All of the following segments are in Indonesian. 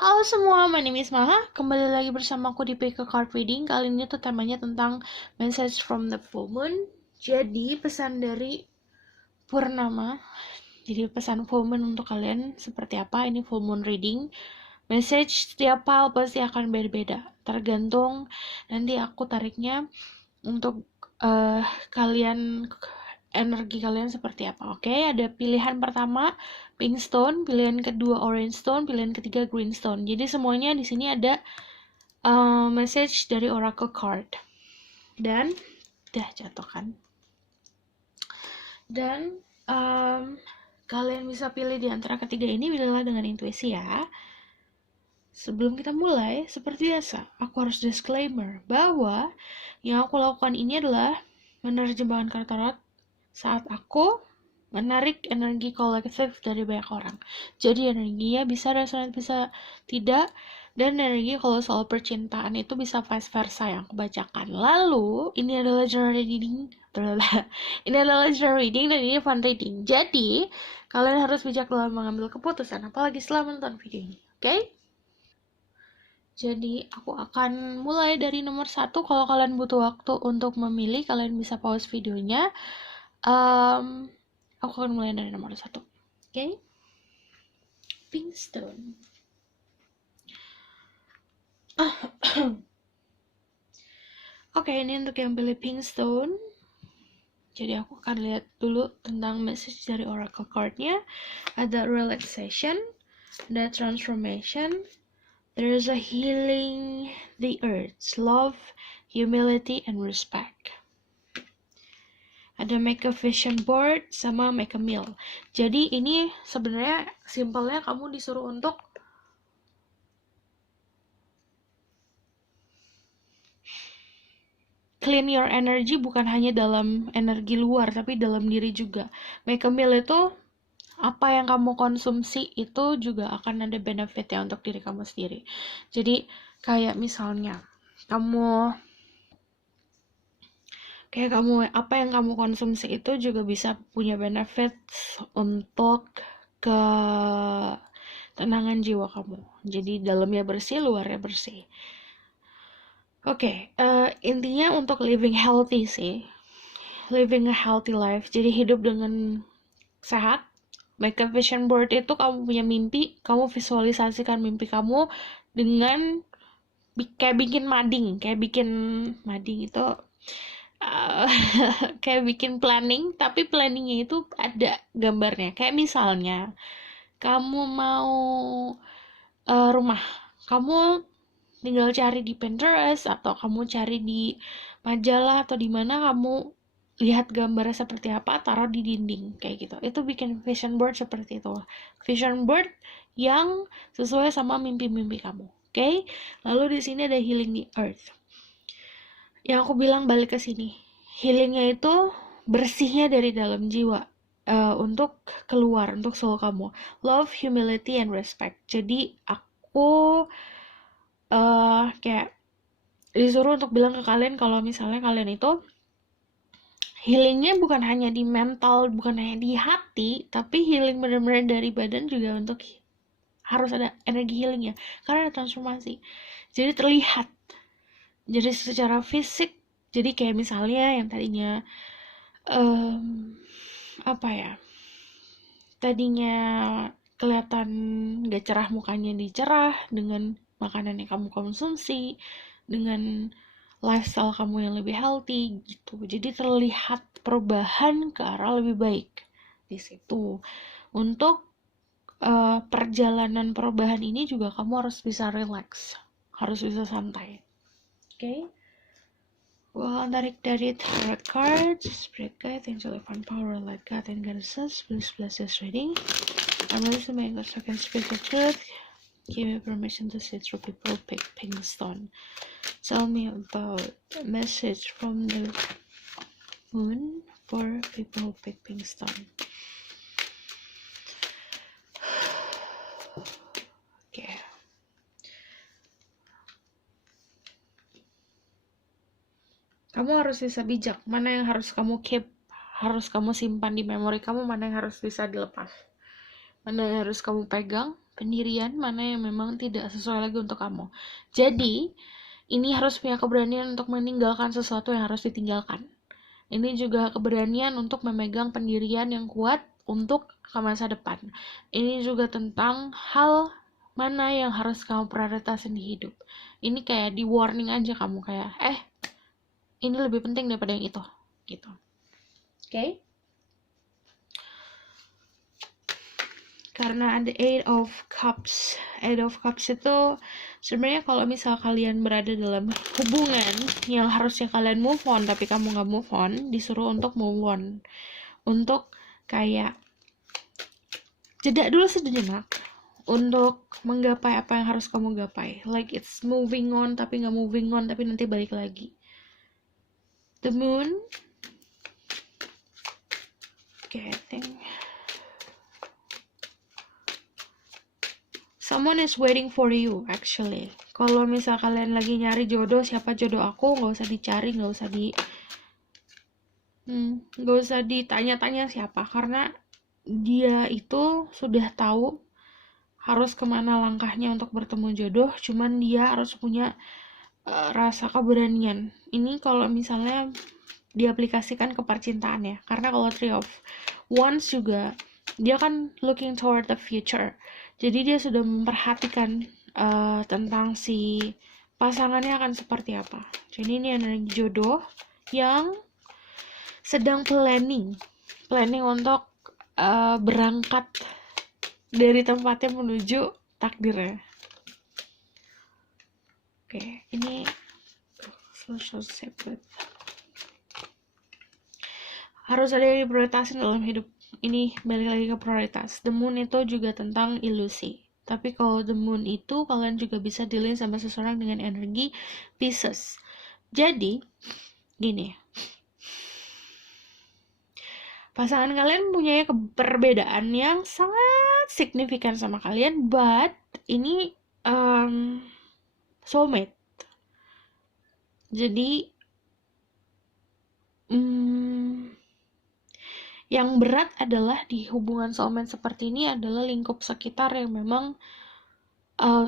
Halo semua, my name is Maha. Kembali lagi bersama aku di PK Card Reading. Kali ini tuh temanya tentang message from the full moon. Jadi pesan dari Purnama. Jadi pesan full moon untuk kalian seperti apa? Ini full moon reading. Message setiap file pasti akan beda-beda. Tergantung nanti aku tariknya untuk kalian, energi kalian seperti apa. Oke, ada pilihan pertama pink stone, pilihan kedua orange stone, pilihan ketiga green stone. Jadi semuanya di sini ada message dari oracle card. Dan udah jatuh kan. Dan kalian bisa pilih di antara ketiga ini, pilihlah dengan intuisi ya. Sebelum kita mulai, seperti biasa, aku harus disclaimer bahwa yang aku lakukan ini adalah menerjemahkan kartu tarot saat aku menarik energi kolektif dari banyak orang. Jadi energinya bisa resonan, bisa tidak, dan energi kalau soal percintaan itu bisa vice versa yang aku bacakan. Lalu, ini adalah general reading, ini adalah general reading dan ini fun reading. Jadi, kalian harus bijak dalam mengambil keputusan, apalagi setelah menonton video ini. Oke? Jadi aku akan mulai dari nomor 1. Kalau kalian butuh waktu untuk memilih, kalian bisa pause videonya. Aku akan mulai dari nomor 1. Oke? Pink Stone. Oke, ini untuk yang pilih Pink Stone. Jadi aku akan lihat dulu tentang message dari oracle card-nya. Ada relaxation, ada transformation, there is a healing the earth, love, humility, and respect. Ada make a vision board sama make a meal. Jadi ini sebenarnya simpelnya kamu disuruh untuk clean your energy, bukan hanya dalam energi luar tapi dalam diri juga. Make a meal itu apa yang kamu konsumsi itu juga akan ada benefitnya untuk diri kamu sendiri. Jadi kayak misalnya kamu apa yang kamu konsumsi itu juga bisa punya benefit untuk ke tenangan jiwa kamu. Jadi dalamnya bersih, luarnya bersih. Oke, intinya untuk living healthy sih. Living a healthy life. Jadi hidup dengan sehat. Make a vision board itu kamu punya mimpi, kamu visualisasikan mimpi kamu dengan kayak bikin mading. Kayak bikin mading itu kayak bikin planning, tapi planningnya itu ada gambarnya. Kayak misalnya kamu mau rumah, kamu tinggal cari di Pinterest atau kamu cari di majalah atau di mana, kamu lihat gambarnya seperti apa, taruh di dinding kayak gitu. Itu bikin vision board seperti itu. Vision board yang sesuai sama mimpi-mimpi kamu. Oke? Lalu di sini ada healing the earth. Yang aku bilang balik ke sini. Healingnya itu bersihnya dari dalam jiwa. Untuk keluar, untuk soul kamu. Love, humility, and respect. Jadi aku kayak disuruh untuk bilang ke kalian kalau misalnya kalian itu healingnya bukan hanya di mental, bukan hanya di hati, tapi healing benar-benar dari badan juga, untuk harus ada energi healingnya karena ada transformasi. Jadi terlihat, jadi secara fisik. Jadi kayak misalnya yang tadinya tadinya kelihatan gak cerah mukanya dicerah dengan makanan yang kamu konsumsi, dengan lifestyle kamu yang lebih healthy gitu. Jadi terlihat perubahan ke arah lebih baik di situ. Untuk perjalanan perubahan ini juga kamu harus bisa relax, harus bisa santai. Oke? Well, dari tarot cards, spirit guide, angel divine power, light God and goddesses, please bless this reading. I'm ready to make a second speak the truth. Give me permission to see through people pick pink stone. Tell me about a message from the moon for people who pick pink stone. Okay. Kamu harus bisa bijak, mana yang harus kamu keep, harus kamu simpan di memori kamu, mana yang harus bisa dilepas, mana yang harus kamu pegang, pendirian, mana yang memang tidak sesuai lagi untuk kamu. Jadi ini harus punya keberanian untuk meninggalkan sesuatu yang harus ditinggalkan. Ini juga keberanian untuk memegang pendirian yang kuat untuk ke masa depan. Ini juga tentang hal mana yang harus kamu prioritasin di hidup. Ini kayak di warning aja kamu, kayak ini lebih penting daripada yang itu gitu. Oke? Karena ada Eight of Cups. Eight of Cups itu sebenarnya kalau misal kalian berada dalam hubungan yang harusnya kalian move on tapi kamu nggak move on, disuruh untuk move on, untuk kayak jeda dulu sejenak untuk menggapai apa yang harus kamu gapai. Like it's moving on tapi nggak moving on, tapi nanti balik lagi. The Moon. Okay, I think someone is waiting for you actually. Kalau misal kalian lagi nyari jodoh, siapa jodoh aku, nggak usah dicari, nggak usah ditanya-tanya siapa, karena dia itu sudah tahu harus kemana langkahnya untuk bertemu jodoh. Cuman dia harus punya rasa keberanian. Ini kalau misalnya diaplikasikan ke percintaan ya, karena kalau Three of Wands juga dia kan looking toward the future, jadi dia sudah memperhatikan tentang si pasangannya akan seperti apa. Jadi ini energi jodoh yang sedang planning untuk berangkat dari tempatnya menuju takdirnya. Oke, ini social secret. Harus ada yang diprioritasin dalam hidup. Ini balik lagi ke prioritas. The Moon itu juga tentang ilusi. Tapi kalau The Moon itu kalian juga bisa dealing sama seseorang dengan energi Pisces. Jadi gini, pasangan kalian punya perbedaan yang sangat signifikan sama kalian, but ini soulmate. Jadi yang berat adalah di hubungan soulmate seperti ini adalah lingkup sekitar yang memang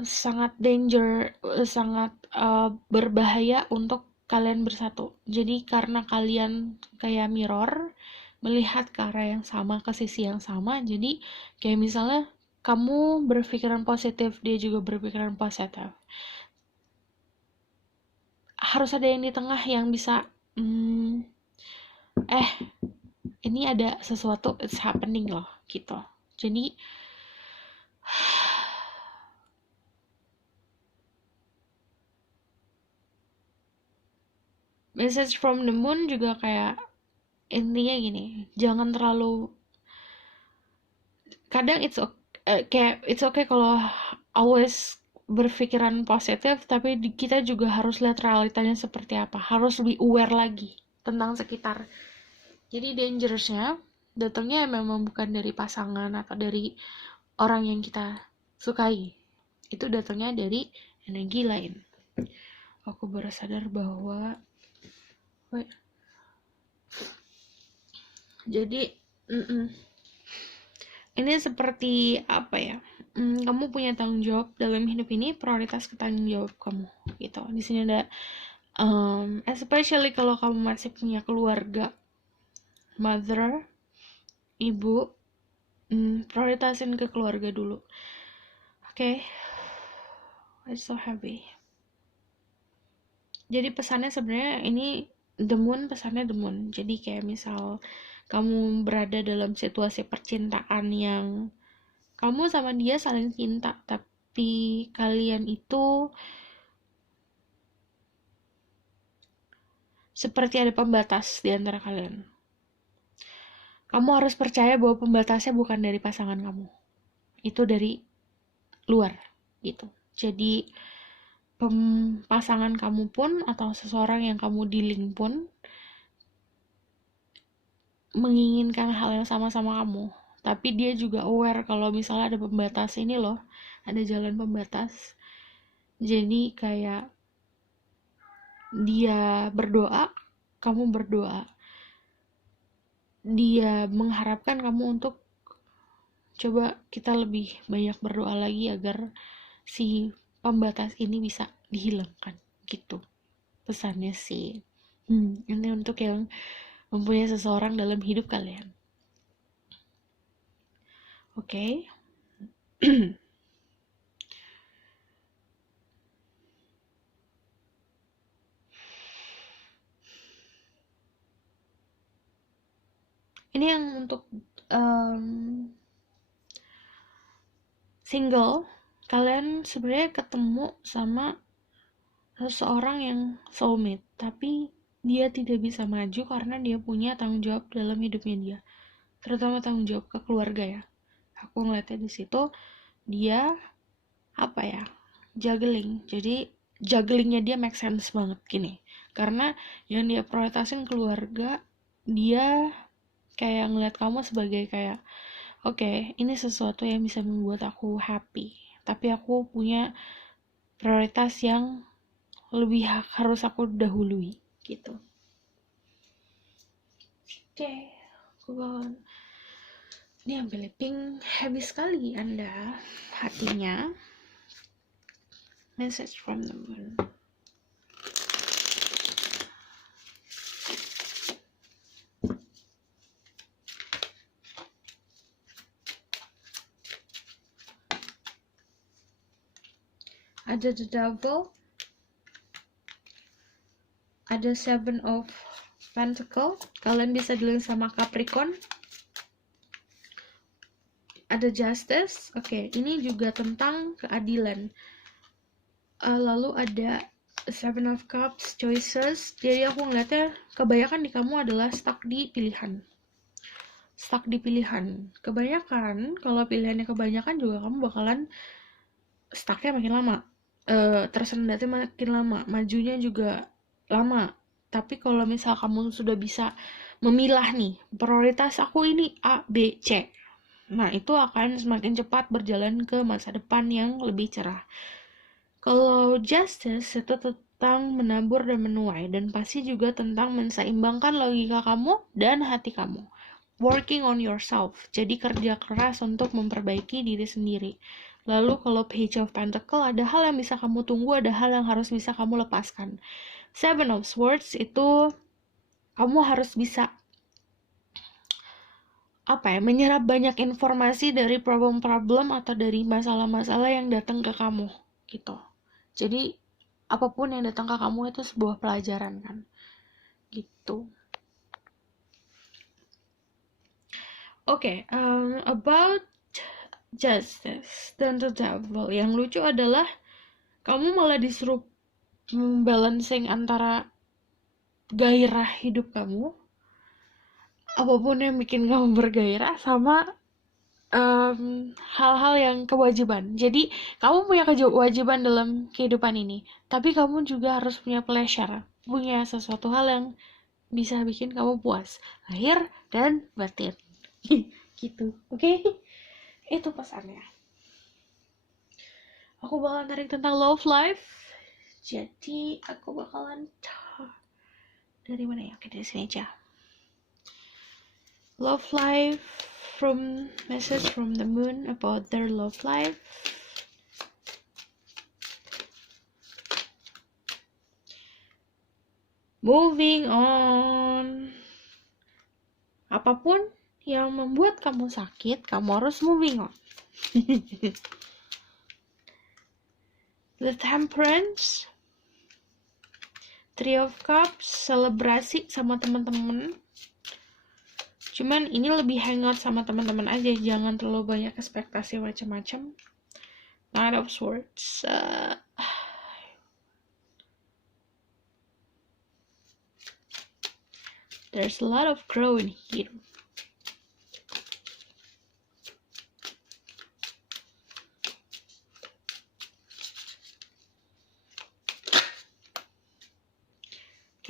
sangat berbahaya untuk kalian bersatu. Jadi karena kalian kayak mirror, melihat ke arah yang sama, ke sisi yang sama, jadi kayak misalnya kamu berpikiran positif, dia juga berpikiran positif. Harus ada yang di tengah yang bisa ini ada sesuatu, it's happening loh gitu. Jadi message from the moon juga kayak intinya gini, jangan terlalu, kadang it's okay kalau always berpikiran positif, tapi kita juga harus lihat realitanya seperti apa, harus lebih aware lagi tentang sekitar. Jadi dangerousnya datangnya memang bukan dari pasangan atau dari orang yang kita sukai, itu datangnya dari energi lain. Aku baru sadar bahwa jadi ini seperti apa ya, kamu punya tanggung jawab dalam hidup ini, prioritas ke tanggung jawab kamu gitu. Di sini ada especially kalau kamu masih punya keluarga, mother, ibu, prioritasin ke keluarga dulu. Oke. It's so heavy. Jadi pesannya sebenarnya ini The Moon, pesannya The Moon. Jadi kayak misal kamu berada dalam situasi percintaan yang kamu sama dia saling cinta, tapi kalian itu seperti ada pembatas di antara kalian. Kamu harus percaya bahwa pembatasnya bukan dari pasangan kamu, itu dari luar gitu. Jadi pasangan kamu pun atau seseorang yang kamu dealing pun menginginkan hal yang sama-sama kamu, tapi dia juga aware kalau misalnya ada pembatas ini loh, ada jalan pembatas. Jadi kayak dia berdoa, kamu berdoa, dia mengharapkan kamu untuk coba kita lebih banyak berdoa lagi agar si pembatas ini bisa dihilangkan gitu pesannya sih. Ini untuk yang mempunyai seseorang dalam hidup kalian. Oke. Ini yang untuk single, kalian sebenarnya ketemu sama seseorang yang soulmate, tapi dia tidak bisa maju karena dia punya tanggung jawab dalam hidupnya dia, terutama tanggung jawab ke keluarga ya. Aku ngeliatnya di situ dia apa ya, juggling. Jadi jugglingnya dia make sense banget gini, karena yang dia prioritasin keluarga, dia kayak ngeliat kamu sebagai kayak oke, ini sesuatu yang bisa membuat aku happy, tapi aku punya prioritas yang lebih harus aku dahului gitu. Oke, aku bakalan ini ambil pink, heavy sekali Anda hatinya. Message from the moon. Ada the devil, ada seven of pentacle, kalian bisa dealing sama Capricorn. Ada justice, oke, ini juga tentang keadilan. Lalu ada seven of cups, choices. Jadi aku ngeliatnya kebanyakan di kamu adalah stuck di pilihan. Kebanyakan, kalau pilihannya kebanyakan juga kamu bakalan stucknya makin lama, tersendatnya makin lama, majunya juga lama. Tapi kalau misal kamu sudah bisa memilah nih, prioritas aku ini A, B, C, nah itu akan semakin cepat berjalan ke masa depan yang lebih cerah. Kalau justice itu tentang menabur dan menuai, dan pasti juga tentang menseimbangkan logika kamu dan hati kamu. Working on yourself, jadi kerja keras untuk memperbaiki diri sendiri. Lalu kalau Page of Pentacle, ada hal yang bisa kamu tunggu, ada hal yang harus bisa kamu lepaskan. Seven of Swords itu kamu harus bisa menyerap banyak informasi dari problem-problem atau dari masalah-masalah yang datang ke kamu gitu. Jadi apapun yang datang ke kamu itu sebuah pelajaran kan gitu. Oke, about justice dan the devil, yang lucu adalah kamu malah disuruh balancing antara gairah hidup kamu, apapun yang bikin kamu bergairah, sama hal-hal yang kewajiban. Jadi kamu punya kewajiban dalam kehidupan ini, tapi kamu juga harus punya pleasure, punya sesuatu hal yang bisa bikin kamu puas, lahir dan batin. Gitu, oke? Itu pesannya. Aku bakalan tarik tentang love life. Jadi aku bakalan dari mana ya? Oke, dari sini aja. Love life, from message from the moon about their love life. Moving on. Apapun yang membuat kamu sakit, kamu harus moving on. The Temperance, Three of Cups, selebrasi sama teman-teman. Cuman ini lebih hangout sama teman-teman aja, jangan terlalu banyak ekspektasi macam-macam. Knight of Swords, there's a lot of growing here.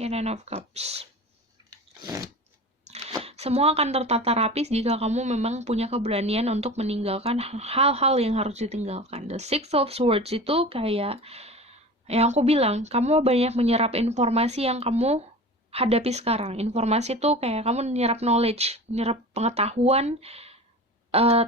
Nine of Cups. Semua akan tertata rapi jika kamu memang punya keberanian untuk meninggalkan hal-hal yang harus ditinggalkan. The Six of Swords itu kayak yang aku bilang, kamu banyak menyerap informasi yang kamu hadapi sekarang. Informasi itu kayak kamu menyerap knowledge, menyerap pengetahuan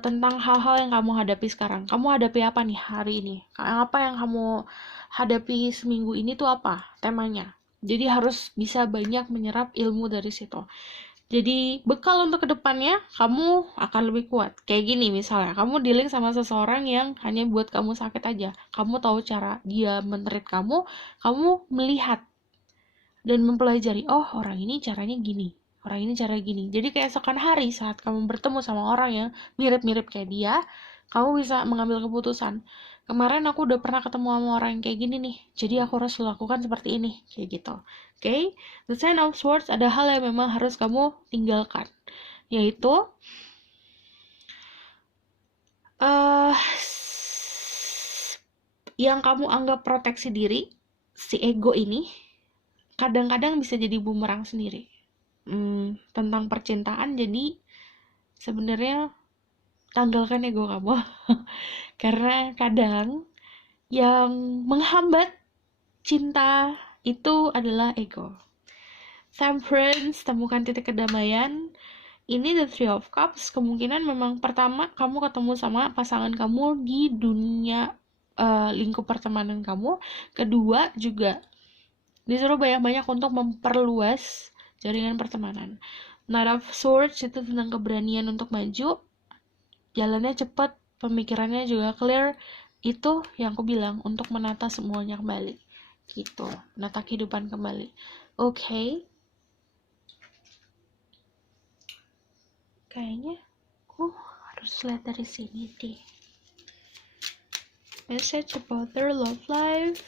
tentang hal-hal yang kamu hadapi sekarang. Kamu hadapi apa nih hari ini? Apa yang kamu hadapi seminggu ini tuh apa temanya? Jadi harus bisa banyak menyerap ilmu dari situ. Jadi bekal untuk kedepannya kamu akan lebih kuat. Kayak gini misalnya, kamu dealing sama seseorang yang hanya buat kamu sakit aja. Kamu tahu cara dia men-treat kamu melihat dan mempelajari, oh orang ini caranya gini, orang ini cara gini. Jadi keesokan hari saat kamu bertemu sama orang yang mirip-mirip kayak dia, kamu bisa mengambil keputusan. Kemarin aku udah pernah ketemu sama orang yang kayak gini nih, jadi aku harus lakukan seperti ini, kayak gitu. Oke, okay? The Ten of Swords ada hal yang memang harus kamu tinggalkan, yaitu uh, yang kamu anggap proteksi diri, si ego ini, kadang-kadang bisa jadi bumerang sendiri. Tentang percintaan, jadi sebenarnya tanggalkan ego kamu. Karena kadang yang menghambat cinta itu adalah ego. Temperance, temukan titik kedamaian. Ini the Three of Cups, kemungkinan memang pertama kamu ketemu sama pasangan kamu di dunia lingkup pertemanan kamu. Kedua juga disuruh banyak-banyak untuk memperluas jaringan pertemanan. Knight of Swords itu tentang keberanian untuk maju, jalannya cepat, pemikirannya juga clear. Itu yang aku bilang, untuk menata semuanya kembali gitu, menata kehidupan kembali. Oke. Kayaknya aku harus lihat dari sini deh. Message about their love life.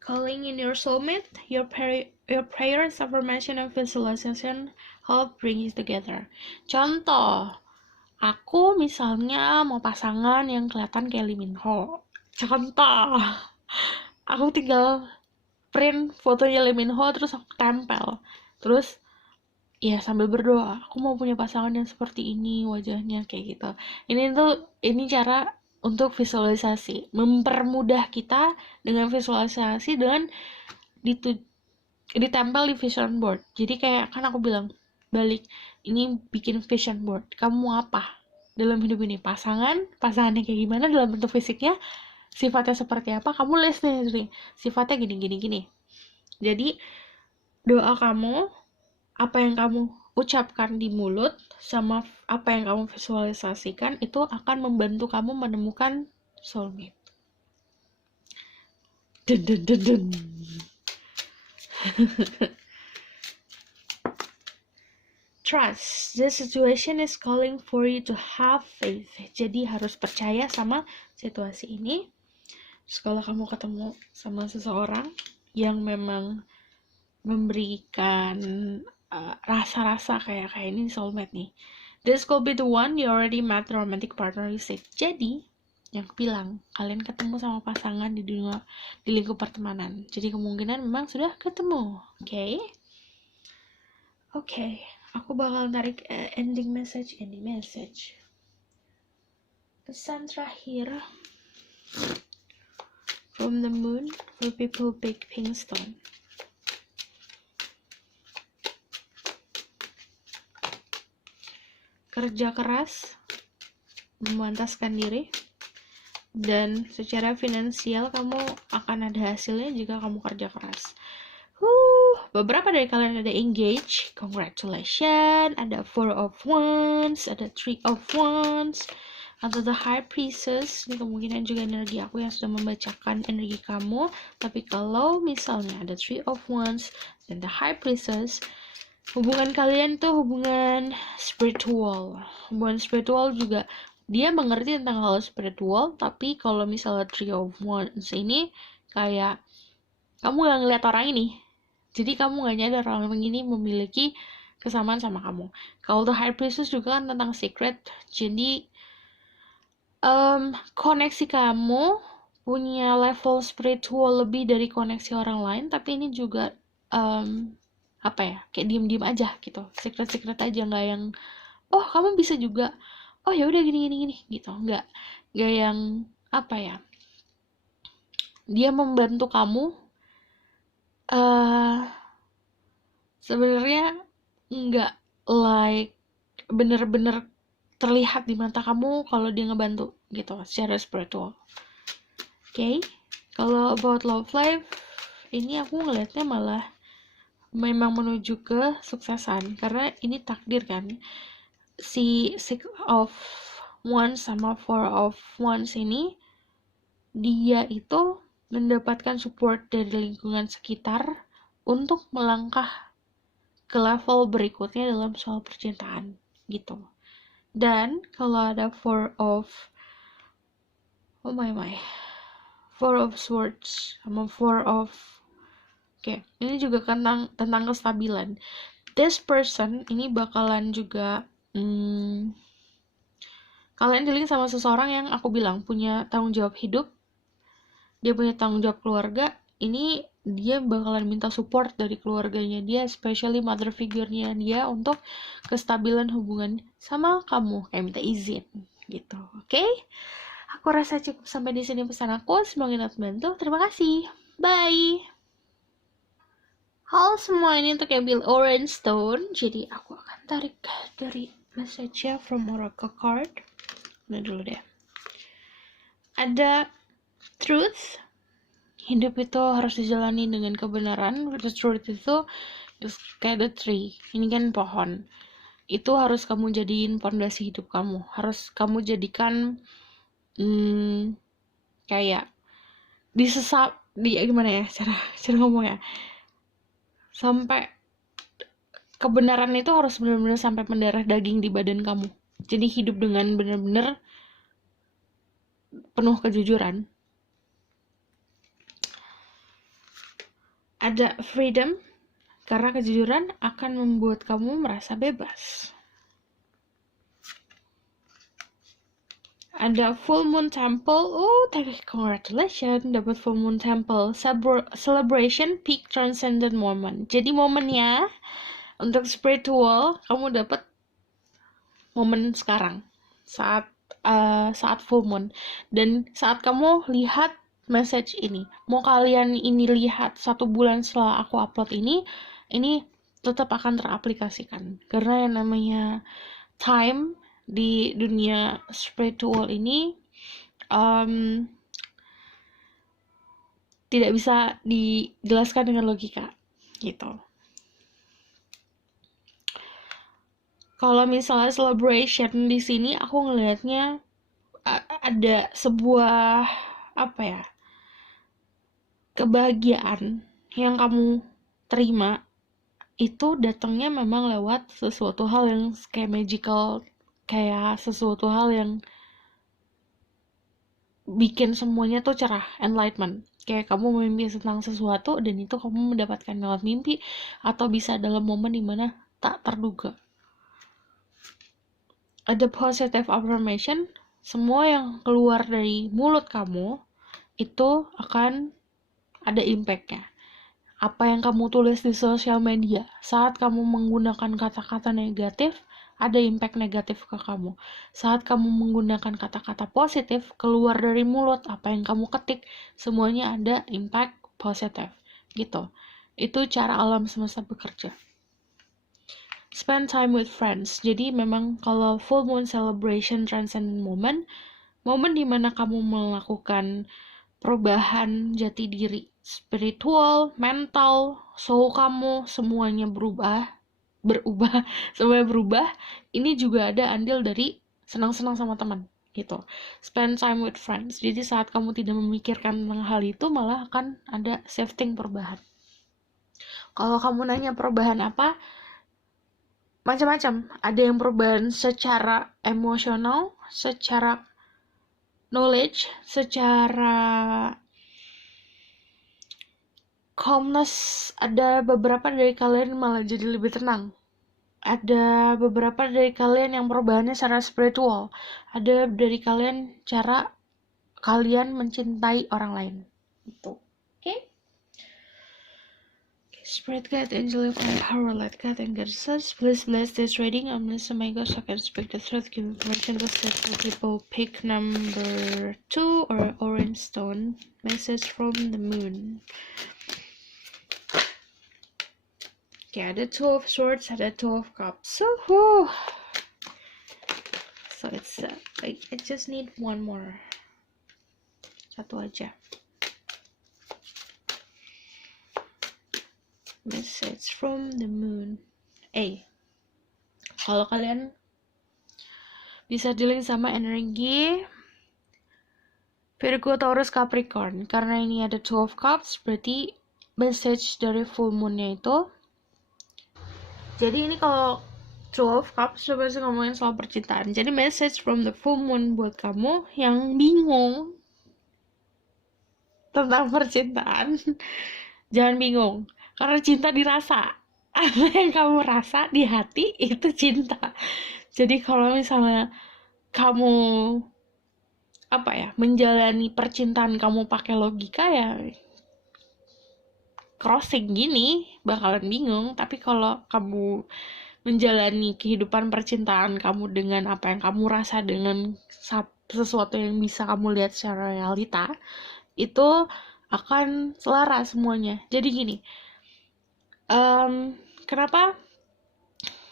Calling in your soulmate, your prayers, affirmation, and visualization help bring it together. Contoh, aku misalnya mau pasangan yang kelihatan kayak Lee Min Ho. Contoh, aku tinggal print fotonya Lee Min Ho terus aku tempel. Terus ya sambil berdoa, aku mau punya pasangan yang seperti ini wajahnya kayak gitu. Ini cara untuk visualisasi, mempermudah kita dengan visualisasi dengan ditempel di vision board. Jadi kayak kan aku bilang balik, ini bikin vision board. Kamu mau apa dalam hidup ini? Pasangannya kayak gimana dalam bentuk fisiknya, sifatnya seperti apa, kamu list nih, sifatnya gini. Jadi doa kamu, apa yang kamu ucapkan di mulut sama apa yang kamu visualisasikan itu akan membantu kamu menemukan soulmate. Dun dun dun dun. Trust, the situation is calling for you to have faith. Jadi harus percaya sama situasi ini. Terus kalau kamu ketemu sama seseorang yang memang memberikan rasa-rasa kayak ini soulmate nih, this could be the one you already met the romantic partner you said. Jadi yang aku bilang, kalian ketemu sama pasangan di lingkup pertemanan, jadi kemungkinan memang sudah ketemu. Oke, aku bakal tarik ending message. Pesan terakhir from the moon for people big pink stone. Kerja keras, memantaskan diri, dan secara finansial kamu akan ada hasilnya jika kamu kerja keras. Beberapa dari kalian ada engage, congratulations, ada 4 of Wands, ada 3 of Wands, atau the High Priestess. Ini kemungkinan juga energi aku yang sudah membacakan energi kamu. Tapi kalau misalnya ada 3 of Wands dan the High Priestess, hubungan kalian tuh hubungan spiritual. Hubungan spiritual juga, dia mengerti tentang hal spiritual, tapi kalau misalnya 3 of Wands ini kayak kamu gak ngeliat orang ini, jadi kamu gak nyadar orang ini memiliki kesamaan sama kamu. Kalau the High Priestess juga kan tentang secret, jadi koneksi kamu punya level spiritual lebih dari koneksi orang lain, tapi ini juga kayak diem-diem aja gitu, secret aja, nggak yang oh kamu bisa juga, oh ya udah gini gitu, nggak yang dia membantu kamu sebenarnya nggak like bener-bener terlihat di mata kamu kalau dia ngebantu gitu secara spiritual. Oke, kalau about love life ini aku ngelihatnya malah memang menuju ke suksesan, karena ini takdir kan. Si Six of Wands sama Four of Wands ini, dia itu mendapatkan support dari lingkungan sekitar untuk melangkah ke level berikutnya dalam soal percintaan gitu. Dan kalau ada Four of Swords sama Four of ini juga tentang kestabilan. This person ini bakalan juga kalian dealing sama seseorang yang aku bilang punya tanggung jawab hidup, dia punya tanggung jawab keluarga. Ini dia bakalan minta support dari keluarganya dia, especially mother figure-nya dia, untuk kestabilan hubungan sama kamu, kayak minta izin gitu. Oke? Aku rasa cukup sampai di sini pesan aku. Semoga bantu. Terima kasih. Bye. Halo semua, ini untuk yang Bill Orange Stone. Jadi aku akan tarik dari message-nya from Oracle card. Nah dulu deh. Ada truth. Hidup itu harus dijalani dengan kebenaran. The truth itu kayak the tree. Ini kan pohon. Itu harus kamu jadiin fondasi hidup kamu. Harus kamu jadikan kayak gimana ya cara ngomongnya, sampai kebenaran itu harus benar-benar sampai mendarah daging di badan kamu. Jadi hidup dengan benar-benar penuh kejujuran. Ada freedom, karena kejujuran akan membuat kamu merasa bebas. Ada full moon temple. Congratulations, dapat full moon temple. Celebration peak transcendent moment. Jadi momennya untuk spiritual, kamu dapat momen sekarang saat full moon. Dan saat kamu lihat message ini, mau kalian ini lihat 1 bulan setelah aku upload ini tetap akan teraplikasikan, karena yang namanya time di dunia spiritual ini tidak bisa dijelaskan dengan logika gitu. Kalau misalnya celebration di sini, aku ngelihatnya ada sebuah kebahagiaan yang kamu terima itu datangnya memang lewat sesuatu hal yang kayak magical, kayak sesuatu hal yang bikin semuanya tuh cerah, enlightenment. Kayak kamu mimpi tentang sesuatu dan itu kamu mendapatkan lewat mimpi, atau bisa dalam momen dimana tak terduga. Ada positive affirmation, semua yang keluar dari mulut kamu itu akan ada impact-nya. Apa yang kamu tulis di sosial media, saat kamu menggunakan kata-kata negatif, ada impact negatif ke kamu. Saat kamu menggunakan kata-kata positif, keluar dari mulut, apa yang kamu ketik, semuanya ada impact positif. Gitu. Itu cara alam semesta bekerja. Spend time with friends. Jadi memang kalau full moon celebration transcendent moment dimana kamu melakukan perubahan jati diri, spiritual, mental, soul kamu, semuanya berubah, semuanya berubah. Ini juga ada andil dari senang-senang sama teman gitu. Spend time with friends. Jadi saat kamu tidak memikirkan tentang hal itu, malah akan ada shifting perubahan. Kalau kamu nanya perubahan apa, macam-macam. Ada yang perubahan secara emosional, secara knowledge, secara calmness. Ada beberapa dari kalian malah jadi lebih tenang. Ada beberapa dari kalian yang perubahannya secara spiritual. Ada dari kalian cara kalian mencintai orang lain. Itu. Oke? Spirit guide, angel of my power, light God and goddesses, please bless this reading. I'm Melissa Magos. I can speak the truth, give information to successful people. Pick number 2 or orange stone. Message from the moon. Oke, ada Two of Swords, ada Two of Cups. So it's I just need one more. Satu aja. Message from the moon. Kalau kalian bisa dealing sama energi Virgo, Taurus, Capricorn, karena ini ada Two of Cups, berarti message dari full moon-nya itu. Jadi ini kalau Two of Cups coba sih ngomongin soal percintaan. Jadi message from the full moon buat kamu yang bingung tentang percintaan. Jangan bingung, karena cinta dirasa. Apa yang kamu rasa di hati itu cinta. Jadi kalau misalnya kamu menjalani percintaan kamu pakai logika, ya crossing gini bakalan bingung. Tapi kalau kamu menjalani kehidupan percintaan kamu dengan apa yang kamu rasa, dengan sesuatu yang bisa kamu lihat secara realita, itu akan selaras semuanya. Jadi gini, kenapa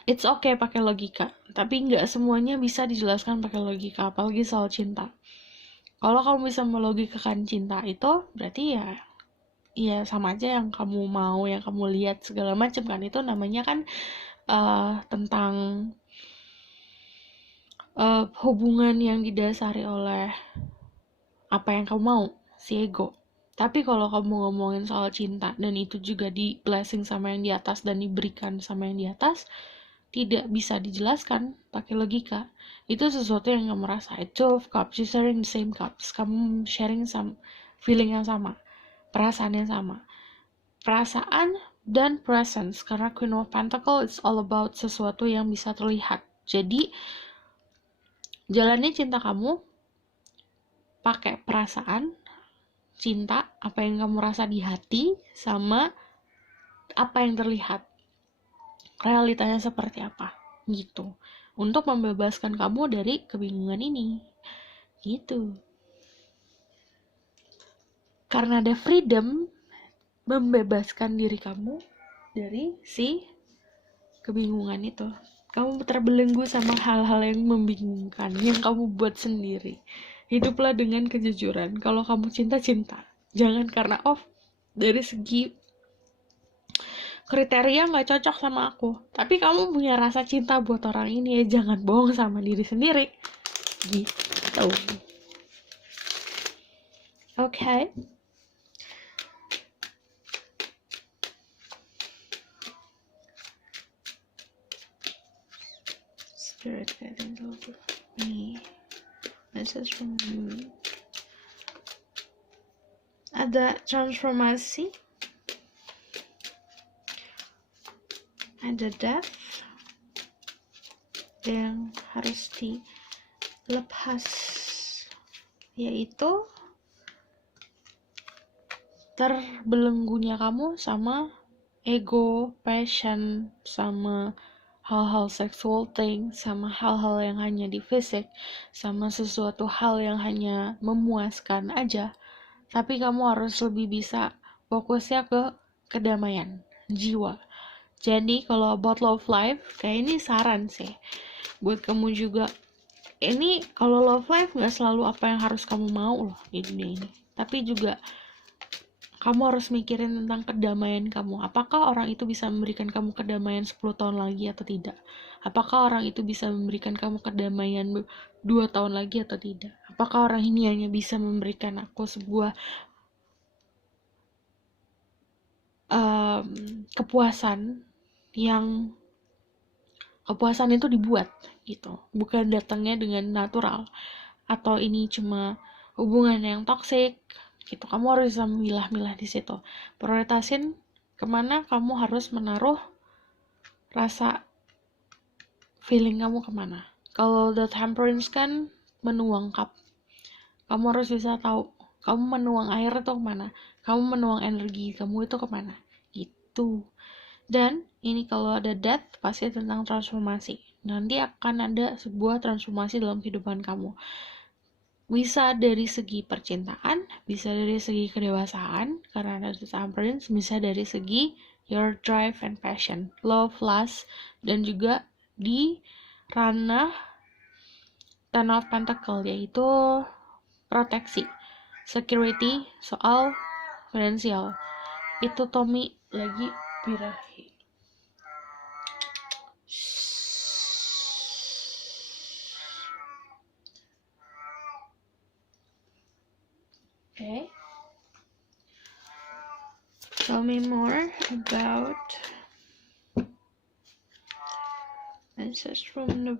it's okay pakai logika, tapi nggak semuanya bisa dijelaskan pakai logika, apalagi soal cinta. Kalau kamu bisa melogikakan cinta itu, berarti ya sama aja yang kamu mau, yang kamu lihat segala macam kan. Itu namanya kan tentang hubungan yang didasari oleh apa yang kamu mau, si ego. Tapi kalau kamu ngomongin soal cinta, dan itu juga di blessing sama yang di atas dan diberikan sama yang di atas, tidak bisa dijelaskan pakai logika. Itu sesuatu yang kamu rasa. Two of Cups, you sharing the same cups. Kamu sharing some feeling yang sama, perasaan yang sama. Perasaan dan presence, karena Queen of Pentacles it's all about sesuatu yang bisa terlihat. Jadi jalannya cinta kamu pakai perasaan, cinta, apa yang kamu rasa di hati, sama apa yang terlihat, realitanya seperti apa, gitu, untuk membebaskan kamu dari kebingungan ini, gitu. Karena ada freedom, membebaskan diri kamu dari si kebingungan itu. Kamu terbelenggu sama hal-hal yang membingungkan, yang kamu buat sendiri. Hiduplah dengan kejujuran. Kalau kamu cinta, jangan karena dari segi kriteria nggak cocok sama aku, tapi kamu punya rasa cinta buat orang ini, ya jangan bohong sama diri sendiri, gitu. Okay. Spirit guiding over me. Message from you. Ada transformasi, ada death yang harus dilepas, yaitu terbelenggunya kamu sama ego, passion, sama hal-hal sexual thing, sama hal-hal yang hanya di fisik, sama sesuatu hal yang hanya memuaskan aja. Tapi kamu harus lebih bisa fokusnya ke kedamaian jiwa. Jadi kalau about love life, kayak ini saran sih buat kamu juga. Ini kalau love life gak selalu apa yang harus kamu mau loh di dunia ini, tapi juga kamu harus mikirin tentang kedamaian kamu. Apakah orang itu bisa memberikan kamu kedamaian 10 tahun lagi atau tidak? Apakah orang itu bisa memberikan kamu kedamaian 2 tahun lagi atau tidak? Apakah orang ini hanya bisa memberikan aku sebuah kepuasan yang kepuasan itu dibuat gitu, bukan datangnya dengan natural, atau ini cuma hubungan yang toksik gitu. Kamu harus bisa memilah-milah di situ, prioritasin kemana kamu harus menaruh rasa feeling kamu kemana. Kalau the Temperance kan menuang cup, kamu harus bisa tahu kamu menuang air itu kemana, kamu menuang energi kamu itu kemana gitu. Dan ini kalau ada death pasti tentang transformasi. Nanti akan ada sebuah transformasi dalam kehidupan kamu. Bisa dari segi percintaan, bisa dari segi kedewasaan, karena ada Temperance, bisa dari segi your drive and passion, love, lust, dan juga di ranah Ten of Pentacle, yaitu proteksi, security, soal finansial. Itu Tommy lagi birahi. Okay. Tell me more about message from the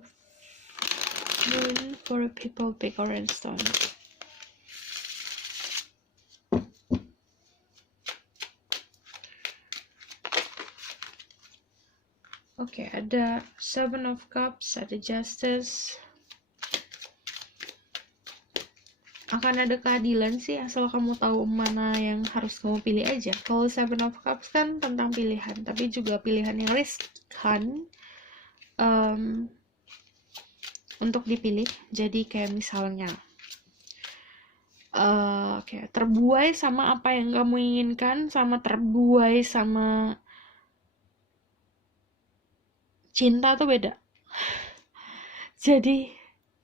moon for the people big orange stone. Oke, ada Seven of Cups, ada Justice. Akan ada keadilan sih, asal kamu tahu mana yang harus kamu pilih aja. Kalau Seven of Cups kan tentang pilihan, tapi juga pilihan yang riskan untuk dipilih. Jadi kayak misalnya kayak terbuai sama apa yang kamu inginkan, sama terbuai sama cinta tuh beda. Jadi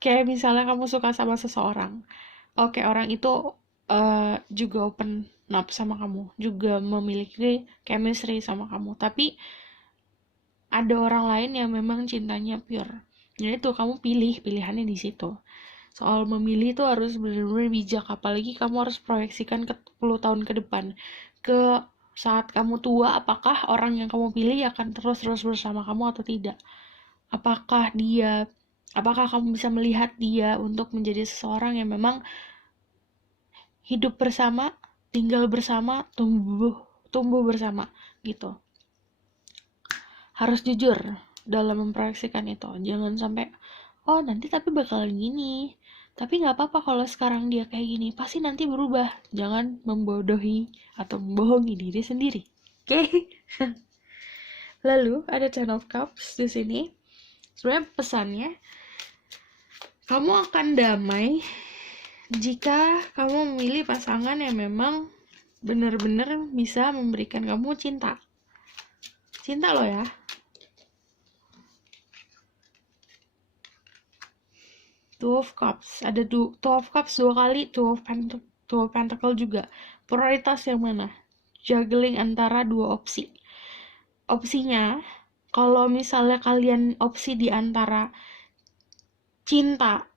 kayak misalnya kamu suka sama seseorang, oke, orang itu juga open up sama kamu, juga memiliki chemistry sama kamu, tapi ada orang lain yang memang cintanya pure. Jadi tuh kamu pilihannya di situ. Soal memilih tuh harus benar-benar bijak, apalagi kamu harus proyeksikan ke 10 tahun ke depan. Ke saat kamu tua, apakah orang yang kamu pilih akan terus-terus bersama kamu atau tidak? Apakah kamu bisa melihat dia untuk menjadi seseorang yang memang hidup bersama, tinggal bersama, tumbuh bersama gitu. Harus jujur dalam memproyeksikan itu. Jangan sampai nanti tapi bakalan gini, tapi nggak apa-apa kalau sekarang dia kayak gini, pasti nanti berubah. Jangan membodohi atau membohongi diri sendiri. Oke? Lalu ada Ten of Cups di sini. Sebenarnya pesannya, kamu akan damai jika kamu memilih pasangan yang memang benar-benar bisa memberikan kamu cinta. Cinta loh ya. Two of Cups. Ada Two of Cups 2 kali, Two of Pentacle juga. Prioritas yang mana? Juggling antara 2 opsi. Opsinya, kalau misalnya kalian opsi di antara cinta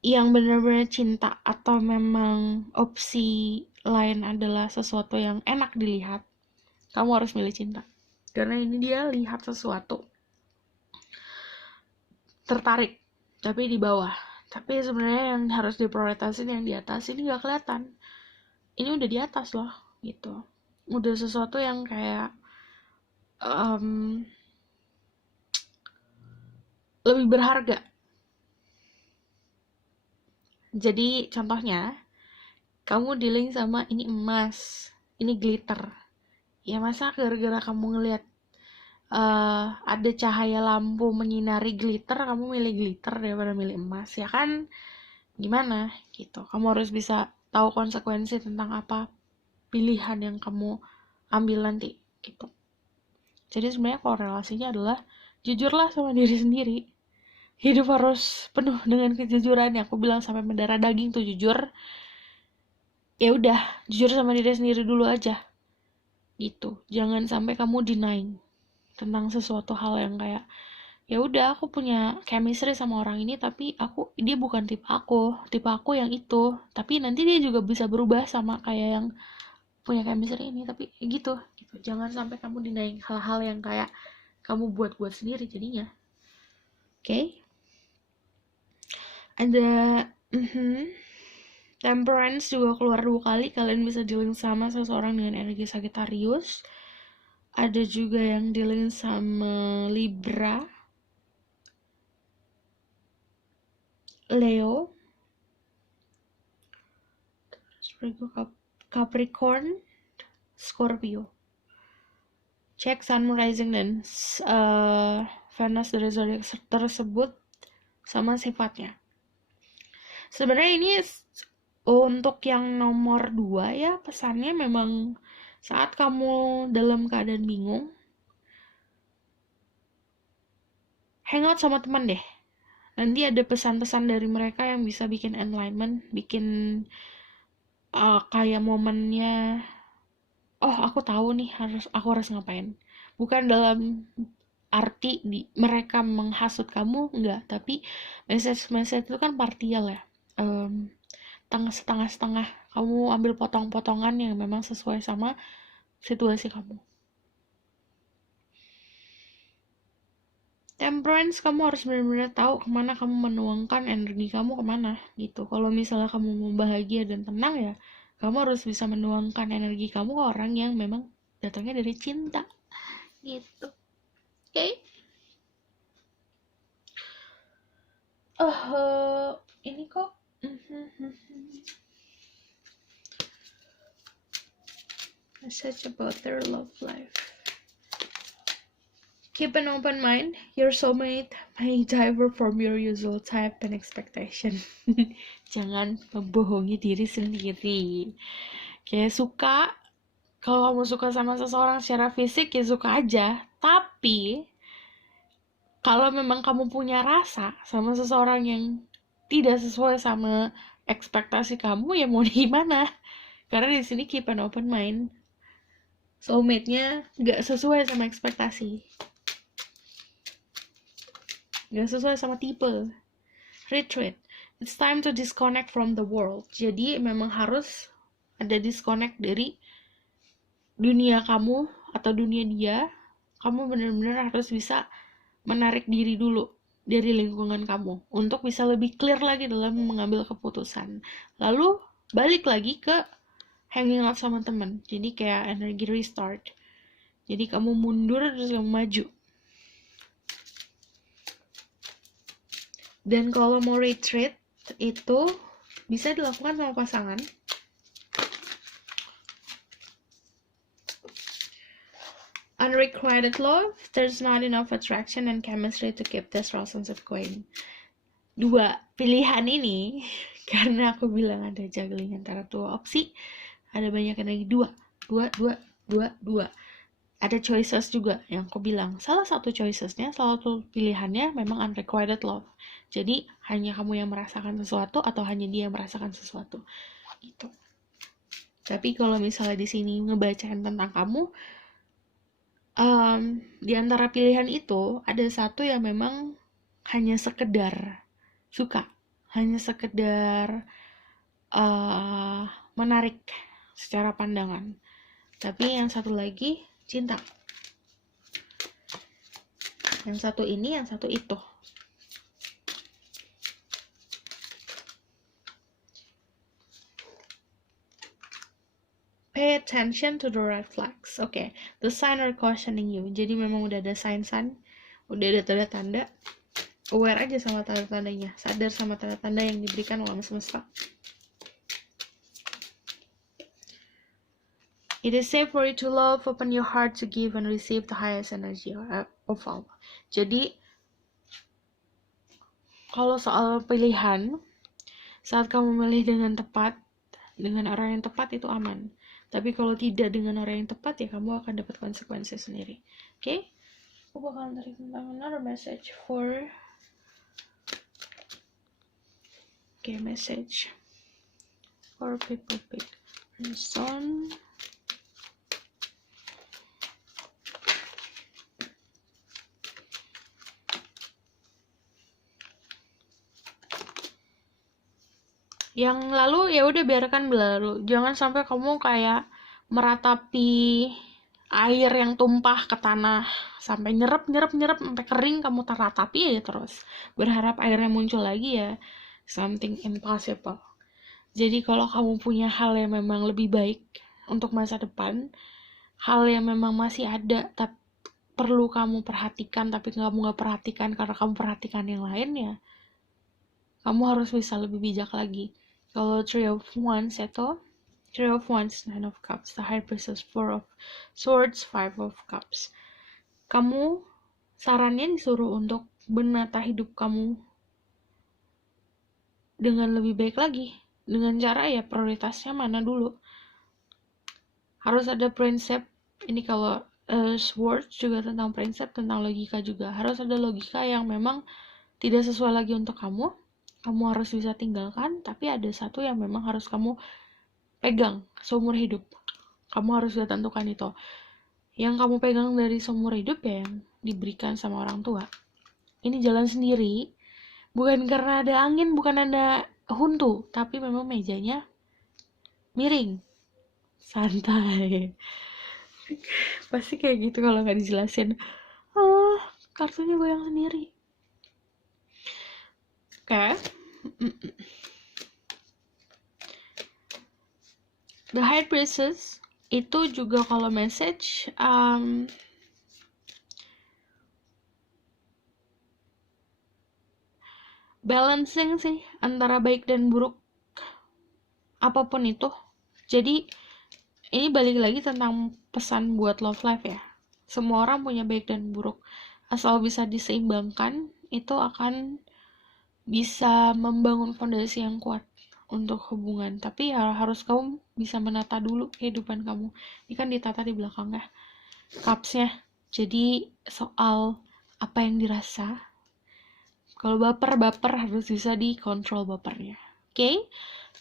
yang benar-benar cinta atau memang opsi lain adalah sesuatu yang enak dilihat, kamu harus milih cinta. Karena ini dia lihat sesuatu, tertarik, tapi di bawah. Tapi sebenarnya yang harus diprioritasin yang di atas ini nggak kelihatan. Ini udah di atas loh, gitu. Udah sesuatu yang kayak lebih berharga. Jadi contohnya, kamu dealing sama ini emas, ini glitter. Ya masa gara-gara kamu ngelihat ada cahaya lampu menyinari glitter, kamu milih glitter daripada milih emas, ya kan? Gimana gitu. Kamu harus bisa tahu konsekuensi tentang apa pilihan yang kamu ambil nanti gitu. Jadi sebenarnya korelasinya adalah jujurlah sama diri sendiri. Hidup harus penuh dengan kejujuran. Yang aku bilang sampai mendarah daging tuh jujur. Ya udah, jujur sama diri sendiri dulu aja. Gitu. Jangan sampai kamu denying tentang sesuatu hal yang kayak, ya udah aku punya chemistry sama orang ini, tapi dia bukan tipe aku yang itu, tapi nanti dia juga bisa berubah sama kayak yang punya chemistry ini, tapi gitu. Jangan sampai kamu denying hal-hal yang kayak kamu buat sendiri jadinya. Oke? Ada Temperance juga keluar 2 kali. Kalian bisa dealing sama seseorang dengan energi Sagittarius. Ada juga yang dealing sama Libra, Leo, Capricorn, Scorpio. Cek Sun, Moon, Rising, dan Venus dari zodiak tersebut sama sifatnya. Sebenarnya ini untuk yang nomor 2 ya, pesannya memang Saat kamu dalam keadaan bingung, hangout sama teman deh. Nanti ada pesan-pesan dari mereka yang bisa bikin enlightenment, bikin kayak momennya, oh aku tahu nih aku harus ngapain. Bukan dalam arti mereka menghasut kamu, enggak, tapi message itu kan partial ya. Setengah-setengah, kamu ambil potong-potongan yang memang sesuai sama situasi kamu. Temperance, kamu harus benar-benar tahu kemana kamu menuangkan energi kamu, kemana gitu. Kalau misalnya kamu mau bahagia dan tenang ya, kamu harus bisa menuangkan energi kamu ke orang yang memang datangnya dari cinta gitu. Oke. Ini kok message about their love life. Keep an open mind. Your soulmate may differ from your usual type and expectation. Jangan membohongi diri sendiri. Kayak suka, kalau kamu suka sama seseorang secara fisik ya suka aja. Tapi kalau memang kamu punya rasa sama seseorang yang tidak sesuai sama ekspektasi kamu, ya mau gimana? Karena di sini keep an open mind. Soulmate-nya nggak sesuai sama ekspektasi. Nggak sesuai sama tipe. Retreat. It's time to disconnect from the world. Jadi memang harus ada disconnect dari dunia kamu atau dunia dia. Kamu benar-benar harus bisa menarik diri dulu dari lingkungan kamu untuk bisa lebih clear lagi dalam mengambil keputusan. Lalu balik lagi ke hanging out sama teman. Jadi kayak energi restart. Jadi kamu mundur terus kamu maju. Dan kalau mau retreat itu bisa dilakukan sama pasangan. Unrequited love, there's not enough attraction and chemistry to keep this relationship going. Dua pilihan ini, karena aku bilang ada juggling antara dua opsi, ada banyak energi dua. Ada choices juga yang aku bilang. Salah satu choicesnya, salah satu pilihannya memang unrequited love. Jadi hanya kamu yang merasakan sesuatu atau hanya dia yang merasakan sesuatu. Gitu. Tapi kalau misalnya di sini ngebacain tentang kamu, di antara pilihan itu ada satu yang memang hanya sekedar suka, hanya sekedar menarik secara pandangan. Tapi yang satu lagi cinta. Yang satu ini, yang satu itu. Pay attention to the red flags. Okay, the sign are cautioning you. Jadi memang udah ada sign-sign, udah ada tanda-tanda. Aware aja sama tanda-tandanya. Sadar sama tanda-tanda yang diberikan oleh semesta. It is safe for you to love, open your heart to give and receive the highest energy of all. Jadi, kalau soal pilihan, saat kamu memilih dengan tepat, dengan orang yang tepat itu aman. Tapi kalau tidak dengan orang yang tepat, ya kamu akan dapat konsekuensi sendiri. Oke? Aku bakal tarik tentang another message for... Okay, message for people person. Yang lalu ya udah biarkan berlalu. Jangan sampai kamu kayak meratapi air yang tumpah ke tanah sampai nyerap sampai kering, kamu teratapi aja terus. Berharap airnya muncul lagi, ya something impossible. Jadi kalau kamu punya hal yang memang lebih baik untuk masa depan, hal yang memang masih ada tapi perlu kamu perhatikan tapi kamu gak perhatikan karena kamu perhatikan yang lain, ya kamu harus bisa lebih bijak lagi. Kalau Three of Wands itu, Three of Wands, Nine of Cups, the High Priestess, Four of Swords, Five of Cups. Kamu sarannya disuruh untuk menata hidup kamu dengan lebih baik lagi. Dengan cara ya prioritasnya mana dulu. harus ada prinsip. Ini kalau Swords juga tentang prinsip, tentang logika juga. Harus ada logika yang memang tidak sesuai lagi untuk kamu harus bisa tinggalkan, tapi ada satu yang memang harus kamu pegang seumur hidup. Kamu harus bisa tentukan itu. Yang kamu pegang dari seumur hidup ya yang diberikan sama orang tua. Ini jalan sendiri, bukan karena ada angin, bukan ada huntu, tapi memang mejanya miring, santai. Pasti kayak gitu kalau nggak dijelasin. Oh, kartunya goyang sendiri. Oke. The High Priestess itu juga kalau message balancing sih antara baik dan buruk apapun itu. Jadi ini balik lagi tentang pesan buat love life ya. Semua orang punya baik dan buruk. Asal bisa diseimbangkan, itu akan bisa membangun fondasi yang kuat untuk hubungan. Tapi ya harus kamu bisa menata dulu kehidupan kamu. Ini kan ditata di belakang ya, cupsnya. Jadi soal apa yang dirasa. Kalau baper harus bisa dikontrol bapernya. Oke?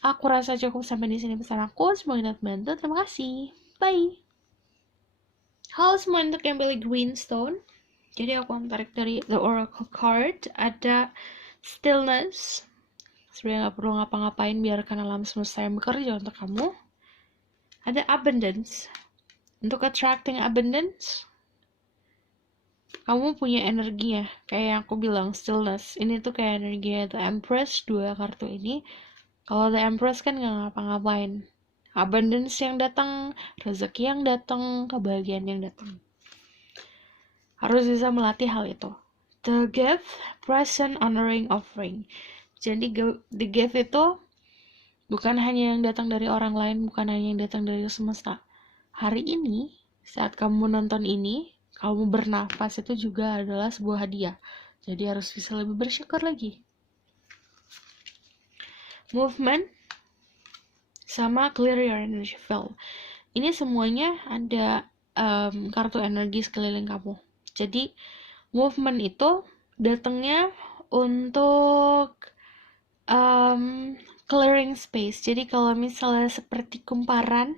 Aku rasa cukup sampai di sini pesan aku. Semoga bantu. Terima kasih. Bye. Halo semua, untuk yang pilih Greenstone. Jadi aku tarik dari The Oracle Card. Ada Stillness. Sebenarnya gak perlu ngapa-ngapain, biarkan alam semesta yang bekerja untuk kamu. Ada Abundance. Untuk attracting abundance, kamu punya energi ya, kayak yang aku bilang, Stillness. Ini tuh kayak energi The Empress, dua kartu ini. Kalau The Empress kan gak ngapa-ngapain. Abundance yang datang, rezeki yang datang, kebahagiaan yang datang. Harus bisa melatih hal itu. The Gift, Present, Honoring, Offering. Jadi the gift itu bukan hanya yang datang dari orang lain, bukan hanya yang datang dari semesta. Hari ini, saat kamu nonton ini, kamu bernafas itu juga adalah sebuah hadiah. Jadi harus bisa lebih bersyukur lagi. Movement sama clear your energy field. Ini semuanya ada kartu energi sekeliling kamu. Jadi movement itu datangnya untuk clearing space. Jadi kalau misalnya seperti kumparan,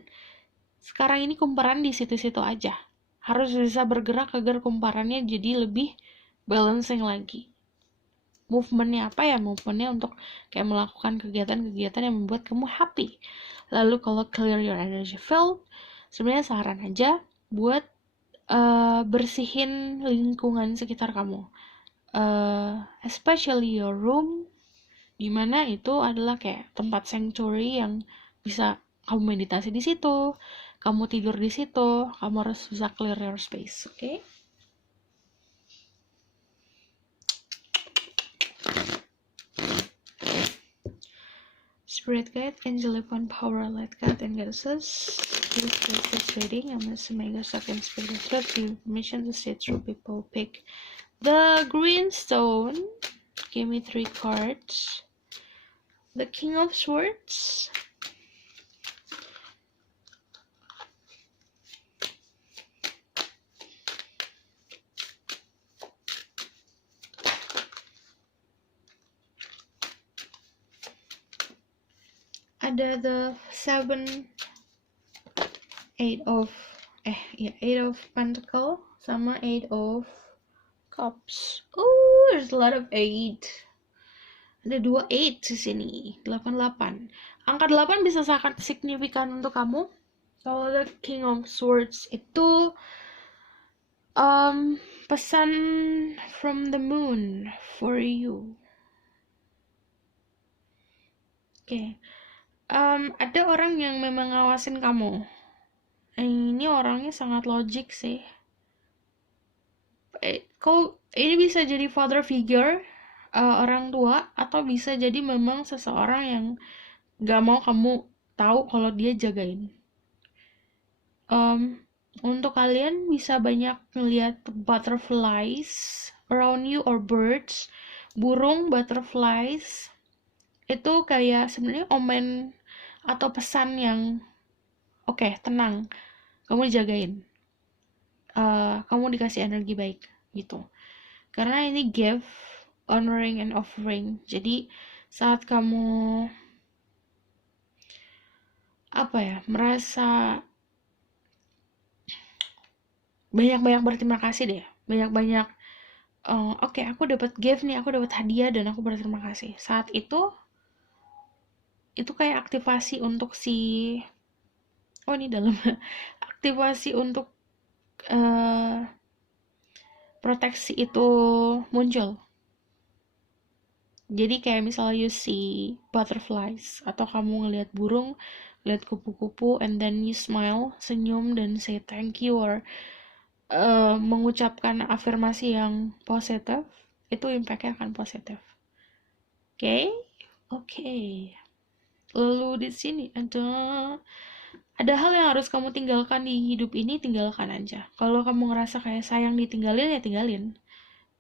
sekarang ini kumparan di situ-situ aja. Harus bisa bergerak agar kumparannya jadi lebih balancing lagi. Movementnya apa ya? Movementnya untuk kayak melakukan kegiatan-kegiatan yang membuat kamu happy. Lalu kalau clear your energy field, sebenarnya saran aja buat bersihin lingkungan sekitar kamu. Especially your room, dimana itu adalah kayak tempat sanctuary yang bisa kamu meditasi di situ, kamu tidur di situ, kamu harus bisa clear your space, oke? Spirit guide, angel divine power, light guide, and goddesses. Please place this reading. I'm assuming your second spirit guide give permission to see through people. Pick the green stone. Give me 3 cards. The King of Swords, ada the 8 of Pentacle sama 8 of Cups. Oh, there's a lot of 8. Ada 2 8 di sini, 88. Angka 8 bisa sangat signifikan untuk kamu. Kalau the King of Swords itu pesan from the moon for you. Oke. Ada orang yang memang ngawasin kamu. Ini orangnya sangat logik sih. Ini bisa jadi father figure, orang tua, atau bisa jadi memang seseorang yang gak mau kamu tahu kalau dia jagain. Untuk kalian bisa banyak ngeliat butterflies around you or birds, burung, butterflies. Itu kayak sebenarnya omen atau pesan yang oke, tenang. kamu dijagain, kamu dikasih energi baik gitu. Karena ini give, honoring and offering. Jadi saat kamu merasa banyak-banyak berterima kasih deh, banyak-banyak oke, aku dapat gift nih, aku dapat hadiah dan aku berterima kasih. Saat itu kayak aktivasi untuk ini dalam aktivasi untuk proteksi itu muncul. Jadi kayak misalnya you see butterflies, atau kamu ngelihat burung, ngelihat kupu-kupu, and then you smile, senyum dan say thank you, or mengucapkan afirmasi yang positif, itu impact-nya akan positif. Oke. Lalu di sini ada hal yang harus kamu tinggalkan di hidup ini, tinggalkan aja. Kalau kamu ngerasa kayak sayang ditinggalin, ya tinggalin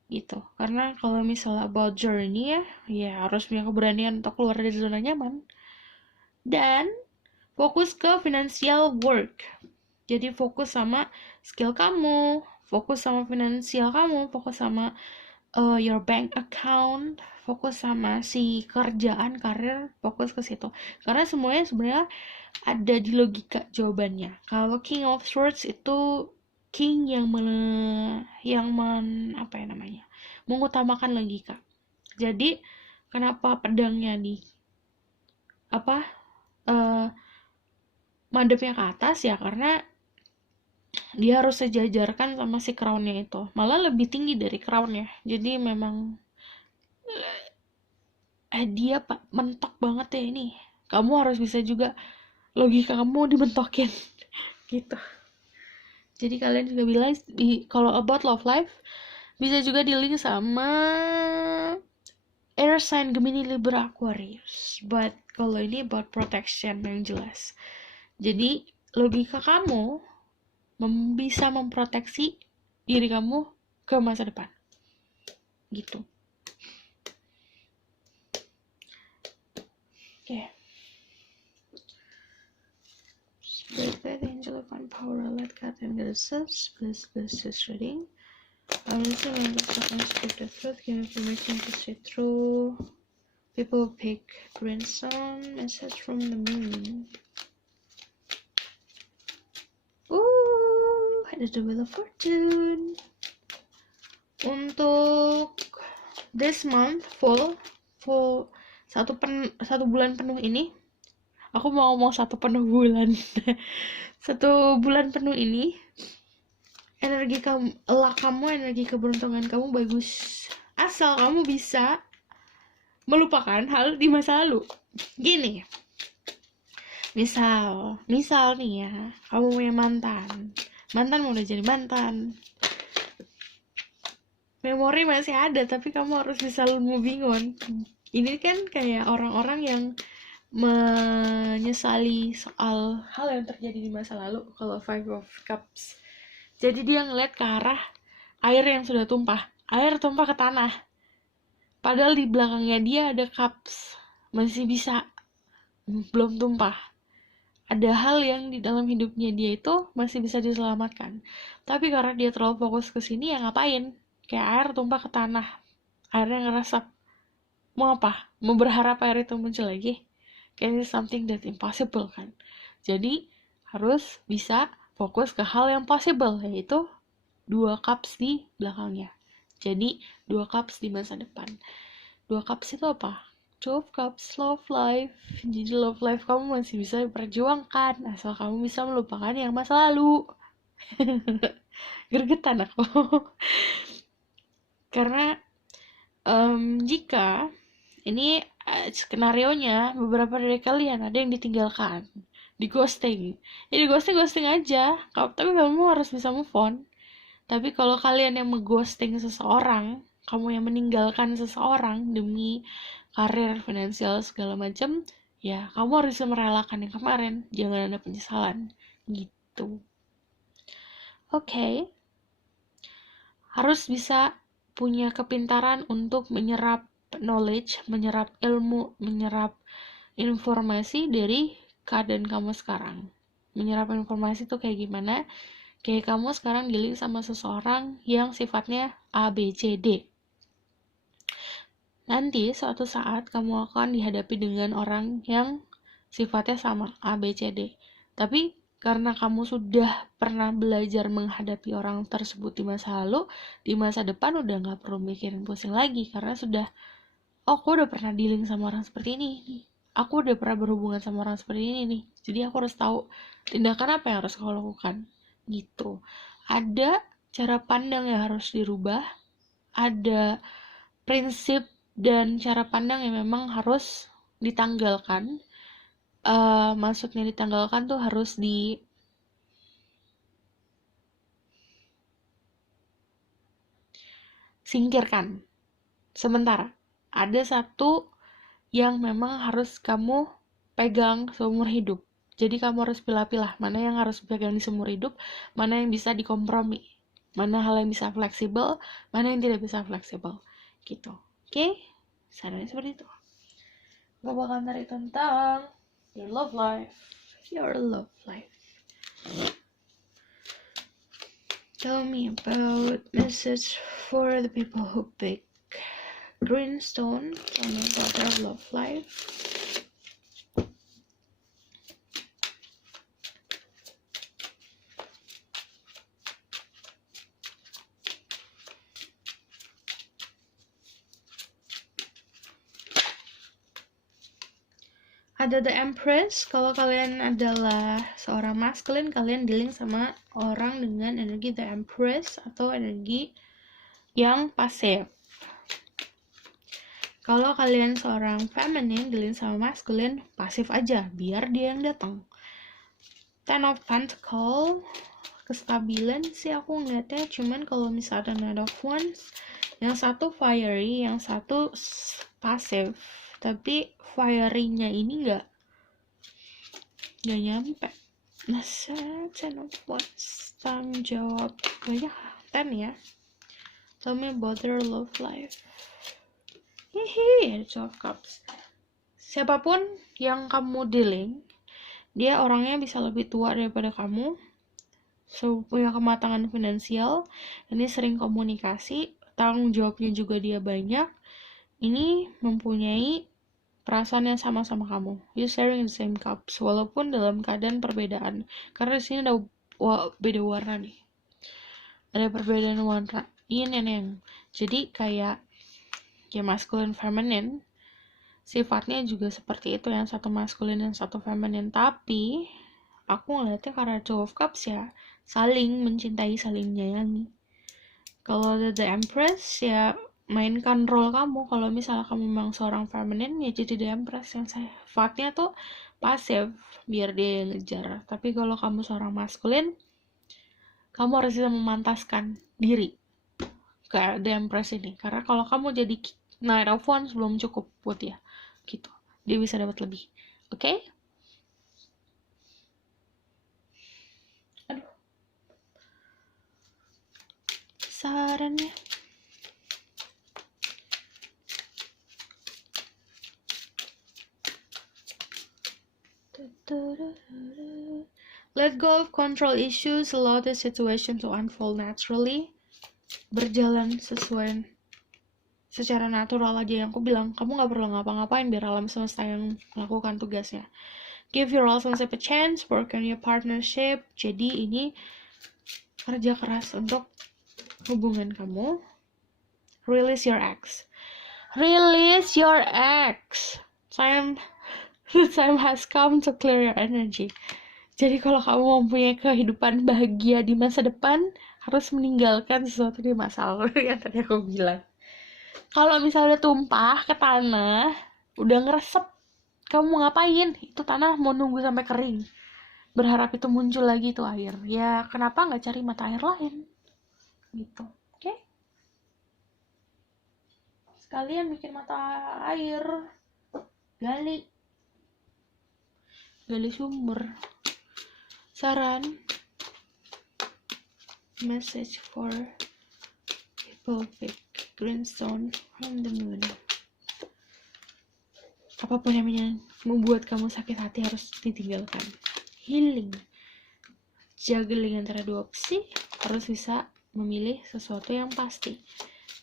gitu. Karena kalau misalnya about journey ya harus punya keberanian untuk keluar dari zona nyaman. Dan fokus ke financial work. Jadi fokus sama skill kamu, fokus sama finansial kamu, fokus sama your bank account, fokus sama si kerjaan, karir, fokus ke situ. Karena semuanya sebenarnya ada di logika jawabannya. Kalau King of Swords itu king yang mengutamakan logika. Jadi kenapa pedangnya madepnya ke atas ya, karena dia harus sejajarkan sama si crownnya itu, malah lebih tinggi dari crownnya. Jadi memang dia mentok banget ya ini. Kamu harus bisa juga logika kamu dibentokin gitu. Jadi kalian juga bilang kalau about love life bisa juga di-link sama air sign Gemini, Libra, Aquarius. But kalau ini about protection yang jelas. Jadi logika kamu bisa memproteksi diri kamu ke masa depan. Gitu. Oke. Spirit, angel, divine power, light, God, and goddesses, bless this reading. I'm listening to and speak the truth, give information to say true. People pick grandson, message from the moon. Ada the Wheel of Fortune. Untuk this month, full satu bulan penuh ini, aku mau ngomong satu penuh bulan. Satu bulan penuh ini, energi kamu, energi keberuntungan kamu bagus. Asal kamu bisa melupakan hal di masa lalu. Gini, misal nih ya, kamu punya mantan udah jadi mantan, memori masih ada, tapi kamu harus bisa moving on. Ini kan kayak orang-orang yang menyesali soal hal yang terjadi di masa lalu. Kalau Five of Cups, jadi dia ngeliat ke arah air yang sudah tumpah ke tanah, padahal di belakangnya dia ada cups, masih bisa, belum tumpah. Ada hal yang di dalam hidupnya dia itu masih bisa diselamatkan, tapi karena dia terlalu fokus ke sini, ya ngapain? Kayak air tumpah ke tanah, airnya ngeresap, mau apa? Mau berharap air itu muncul lagi? Kayak something that impossible kan. Jadi harus bisa fokus ke hal yang possible, yaitu 2 cups di belakangnya. Jadi 2 cups di masa depan. 2 cups itu apa? 2 cups, love life. Jadi love life kamu masih bisa diperjuangkan, asal kamu bisa melupakan yang masa lalu. Gergetan aku. Karena jika ini skenarionya, beberapa dari kalian ada yang ditinggalkan, di ghosting. Ya di ghosting aja, tapi kamu harus bisa move on. Tapi kalau kalian yang mengghosting seseorang, kamu yang meninggalkan seseorang demi karir, finansial, segala macam, ya kamu harus bisa merelakan yang kemarin. Jangan ada penyesalan gitu. Oke. Harus bisa punya kepintaran untuk menyerap knowledge, menyerap ilmu, menyerap informasi dari keadaan kamu sekarang. menyerap informasi tuh kayak gimana. Kayak kamu sekarang dealing sama seseorang yang sifatnya A, B, C, D. Nanti suatu saat kamu akan dihadapi dengan orang yang sifatnya sama, A, B, C, D. Tapi karena kamu sudah pernah belajar menghadapi orang tersebut di masa lalu, di masa depan udah nggak perlu mikirin pusing lagi, karena sudah, oh aku udah pernah dealing sama orang seperti ini nih. Aku udah pernah berhubungan sama orang seperti ini nih. Jadi aku harus tahu tindakan apa yang harus kau lakukan. Gitu. Ada cara pandang yang harus dirubah, ada prinsip dan cara pandang yang memang harus ditanggalkan. Maksudnya ditanggalkan tuh harus disingkirkan sementara. Ada satu yang memang harus kamu pegang seumur hidup. Jadi kamu harus pilah-pilah mana yang harus dipegang di seumur hidup, mana yang bisa dikompromi, mana hal yang bisa fleksibel, mana yang tidak bisa fleksibel. Gitu. Oke? Sarannya seperti itu. Gue bakal tarik tentang your love life. Your love life. Tell me about message for the people who pick Greenstone. Tell me about their love life. Ada The Empress. Kalau kalian adalah seorang maskulin, kalian dealing sama orang dengan energi The Empress atau energi yang pasif. Kalau kalian seorang feminine dealing sama maskulin, pasif aja, biar dia yang datang. Ten of Pentacles, kestabilan sih aku ngeliatnya, cuman kalau misalnya Knight of Wands, yang satu fiery, yang satu pasif. Tapi fiery-nya ini nggak nyampe. Nah, Ten of Wands, tanggung jawab banyak 10 ya. Tell me about their love life. Hihi, Two of Cups. Siapapun yang kamu dealing, dia orangnya bisa lebih tua daripada kamu, so punya kematangan finansial, ini sering komunikasi, tanggung jawabnya juga dia banyak, ini mempunyai perasaan yang sama sama kamu. You sharing the same cups, walaupun dalam keadaan perbedaan. Karena di sini ada beda warna nih. Ada perbedaan warna. Ini nih. Jadi kayak masculine feminine, sifatnya juga seperti itu, yang satu masculine yang satu feminine. Tapi aku ngeliatnya karena Two of Cups ya, saling mencintai, saling menyayangi. Kalau The Empress ya mainkan role kamu. Kalau misalnya kamu memang seorang feminine, ya jadi The Empress yang sifatnya tuh pasif, biar dia yang ngejar. Tapi kalau kamu seorang maskulin, kamu harus bisa memantaskan diri ke The Empress ini. Karena kalau kamu jadi Knight of Wands belum cukup buat dia, gitu. Dia bisa dapat lebih. Oke? Aduh. Sarannya. Let go of control issues, allow the situation to unfold naturally. Berjalan sesuai secara natural aja, yang aku bilang. Kamu gak perlu ngapa-ngapain, biar alam semesta yang melakukan tugasnya. Give your relationship a chance, work on your partnership. Jadi ini kerja keras untuk hubungan kamu. Release your ex. Release your ex. The time has come to clear your energy. Jadi kalau kamu mempunyai kehidupan bahagia di masa depan, harus meninggalkan sesuatu di masa lalu yang tadi aku bilang. Kalau misalnya tumpah ke tanah, udah ngeresep, kamu ngapain? Itu tanah mau nunggu sampai kering, berharap itu muncul lagi tuh air. Ya kenapa nggak cari mata air lain? Gitu, oke? Sekalian bikin mata air, gali sumber. Saran, message for people pick Greenstone from the moon. Apapun yang membuat kamu sakit hati harus ditinggalkan. Healing. juggling antara dua opsi, harus bisa memilih sesuatu yang pasti.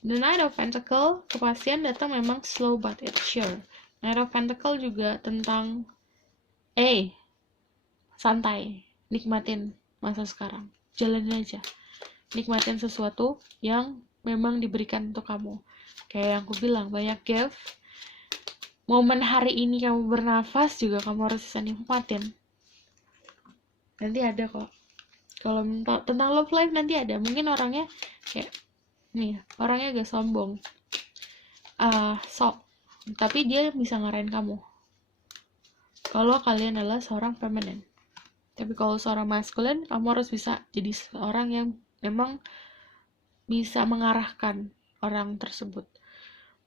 The Knight of Pentacle, kepastian datang memang slow but it's sure. Knight of Pentacle juga tentang santai, nikmatin masa sekarang, jalanin aja, nikmatin sesuatu yang memang diberikan untuk kamu. Kayak yang aku bilang, banyak gift. Momen hari ini kamu bernafas juga kamu harus bisa nikmatin. Nanti ada kok. Kalau tentang love life nanti ada. Mungkin orangnya kayak orangnya agak sombong, tapi dia bisa ngarahin kamu kalau kalian adalah seorang feminin. Tapi kalau seorang maskulin, kamu harus bisa jadi seorang yang memang bisa mengarahkan orang tersebut.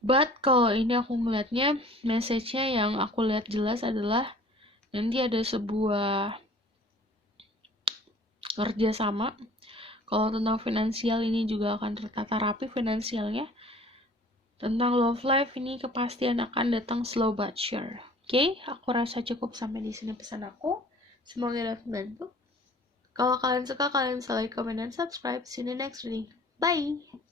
But kalau ini aku ngeliatnya, message-nya yang aku lihat jelas adalah nanti ada sebuah kerjasama. Kalau tentang finansial ini juga akan tertata rapi finansialnya. Tentang love life ini kepastian akan datang slow but sure. Oke, aku rasa cukup sampai di sini pesan aku. Semoga dapat membantu. Kalau kalian suka, kalian bisa like, comment, dan subscribe. See you in the next video. Bye!